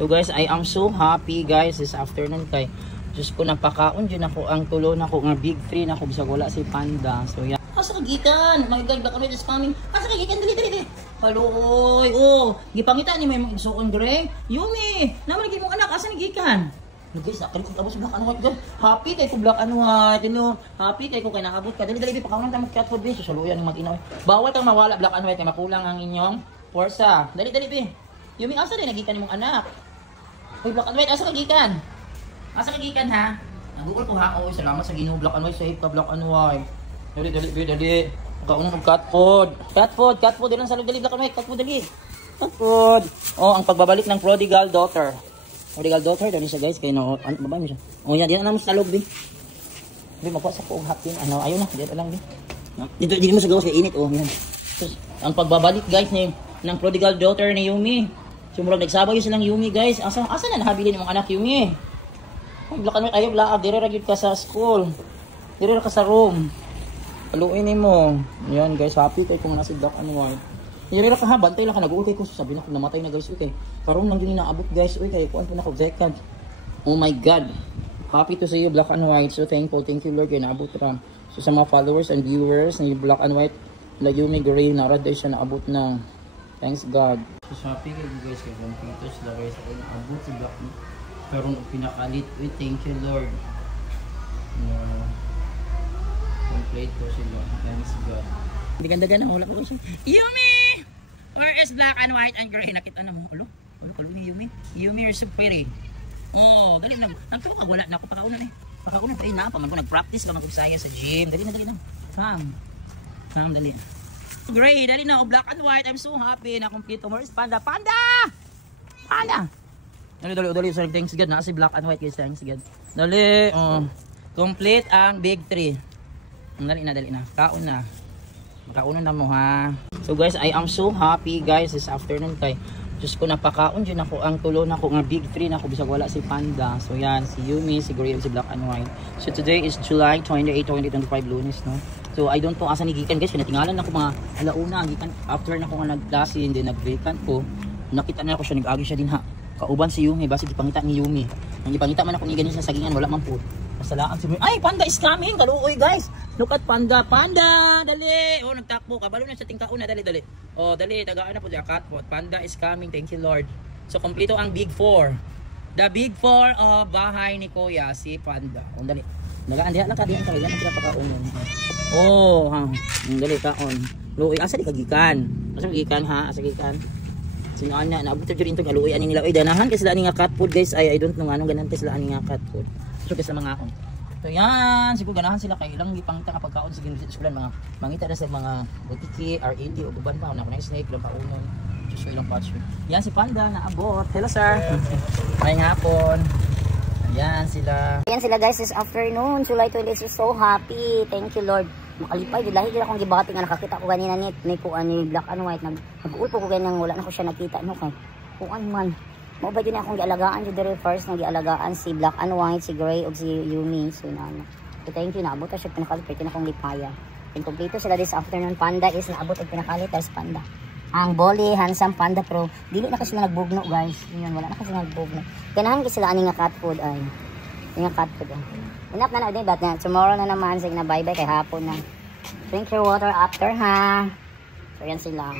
So guys, I am so happy guys this afternoon kay just ko napakaon dyan ako ang tulo na ko nga big 3 na ko bisag wala si Panda. So yeah. Asa kagikan? My God, baka is coming. Asa kagikan? Dali. Haloy. Oh, gipangita ni may igsuon dire. Yumi, naman lagi mong anak asa nagikan? No guys, akali ko tapos black and white guys. Happy kay ko black and white, you know. Happy kay ko kay naabot ka. Dali pakaunan ta mag cat food be. So saluyan ng mag-inaw. Bawal kang mawala black and white kay makulang ang inyong forsa. Dali be. Yumi, asa din nagikan nimong anak? Uy, black and white, asa kagikan? Asa kagikan ha? Nagugol ko ha. Oy, salamat sa Ginoo, black and white, safe ka black and white. Dali. Kauna ng cat food. Cat food din sa loob dali black and white, cat food dali. Cat food. Oh, ang pagbabalik ng prodigal daughter. Dali siya guys, kay no, ano ba mo siya? Oh, yan din na mo sa loob din. Di makuha sa ko hot din. Ano, ayun na, dito lang din. Dito mo sa gawas kay init oh, yan. Ang pagbabalik guys ng prodigal daughter ni Yumi. Sumurag nagsabay silang Yumi guys. Asa na nahabili ng mga anak Yumi? Ay, black and white ayaw laab. Dire ra gyud ka sa school. Dire ra ka sa room. Paluin nimo. Yan guys, happy kay kung nasa black and white. Dire ra ka ha, bantay lang ka nag-uukay ko sabi na ko namatay na guys okay. Karon lang yun inaabot guys. Uy kay kuan po na ko second. Oh my God. Happy to see you black and white. So thankful. Thank you Lord kay naabot ra. So sa mga followers and viewers ni black and white la Yumi Gray na ra siya naabot na. Thanks God. So happy kayo guys kay computers la guys ako naabot si black karon pinakalit. Uy thank you Lord. Complete ko sila. Thanks God. Hindi ganda na wala ko siya. Yumi! Where is black and white and gray? Nakita na mo. Ulo ni Yumi. Yumi is so pretty. Oh, dali na. Nagtuwa ka wala na ako pakaunan eh. Pakaunan pa na paman ko nag-practice ka mag-usaya sa gym. Dali na. Ham dali. Gray, dali na. Black and white. I'm so happy na complete. Where is Panda? Dali. Sorry, thanks God. Nasa black and white guys. Thanks God. Dali. Oh. Complete ang big 3. Dali na. Kaon na. Makaunan na mo ha. So guys, I am so happy guys this afternoon kay just ko napakaon dyan ako ang tulo na ko nga big 3 na ko bisag wala si Panda. So yan, si Yumi, si Gray, si black and white. So today is July 28, 2025 Lunes no. So I don't know asa ni gikan guys, pinatingalan ako mga alauna gikan after na ko nga nag-class din nag-vacant ko. Nakita na ako siya nag-agi siya din ha. Kauban si Yumi, basi gipangita ni Yumi. Ang gipangita man ako ni ganin sa sagingan wala man po. Masalaan si Yumi. Ay, Panda is coming. Kaluoy guys. Look at Panda. Dali. Oh, nagtakbo. Kabalo na sa tingkauna. Dali. Oh, dali. Tagaan na po dyan. Catpot. Panda is coming. Thank you Lord. So, kompleto ang big 4. The big 4 of bahay ni Kuya, si Panda. Oh, dali. Nagaan diha lang ka. Diyan ka. Yan ang pinapakaunan. Oh, ha. Dali kaon. Luoy. Asa di kagikan? Asa kagikan ha? Asa kagikan? Sino na? Naabot dyan ito. Kaluoy. Aning nila. Ay, danahan. Kasi sila aning nga cat food guys. I don't know. Anong ganante sila aning nga cat food. So sa mga akong. So yan, siguro ganahan sila kay ilang ipangita kapag kaon sige sa eskwelahan mga mangita na sa mga boutique, R80 o uban pa na kunay snake lang paunon. So ilang patch. Yan si Panda naabot. Hello sir. May hapon. Yan sila guys this afternoon. July 20 so happy. Thank you Lord. Makalipay gid lahi gid akong gibati nga nakakita ko ganina ni kuan ni black and white nag-ulpo ko ganang wala na ko siya nakita no kay kuan man. Mo ba din akong gialagaan jud dire first nga gialagaan si black and white, si Gray ug si Yumi. So so thank you naabot siya pinakalit na akong lipaya. Kompleto sila this afternoon. Panda is naabot og pinakalit as Panda. Ang Bolly handsome Panda Pro dili na kasi sila nagbugno guys. Yun wala na kasi nagbugno. Ganahan kasi sila ani nga cat food ay. Nga cat food. Enough na din but na tomorrow na naman sige na bye kay hapon na. Drink your water after ha. So yan sila.